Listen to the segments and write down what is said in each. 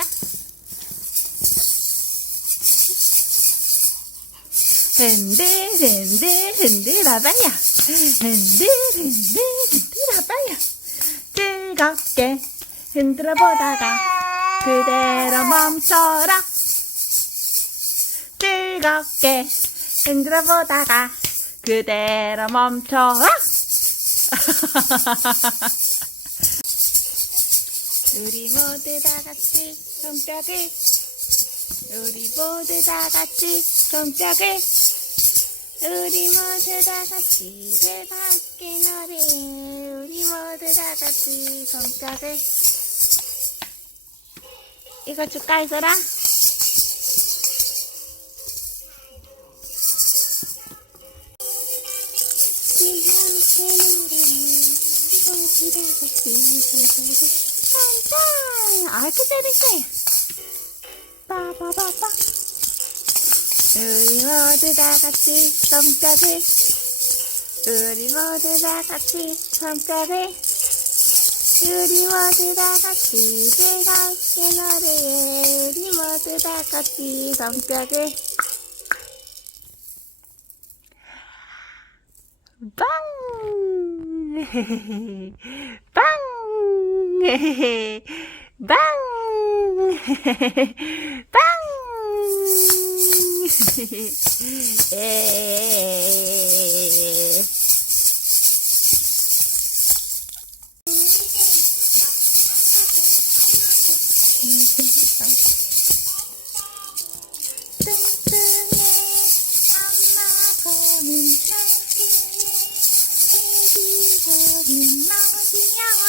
시작. 흔들 흔들 흔들어봐요. 흔들 흔들 흔들어봐요. 즐겁게 흔들어 보다가 그대로 멈춰라. 즐겁게 흔들어 보다가 그대로 멈춰라. 우리 모두 다 같이 손뼉을 우리 모두 다 같이 손뼉을 우리 모두 다 같이 즐겁게 노래해 우리 모두 다 같이 손뼉을 이거 줄까 이소라? 즐겁게 노래 해 모두 다 같이 손뼉을 짠짠 아 이렇게 잘했어 빠바바바 우리 모두 다 같이 손뼉을 우리 모두 다 같이 손뼉을 우리 모두 다 같이 즐겁게 노래해 우리 모두 다 같이 손뼉을 빵! 嘿嘿嘿，棒，嘿嘿嘿，棒，嘿嘿嘿，棒，嘿嘿嘿，哎。Thank. 너무 귀여워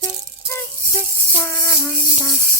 훌훌훌훌 잘한다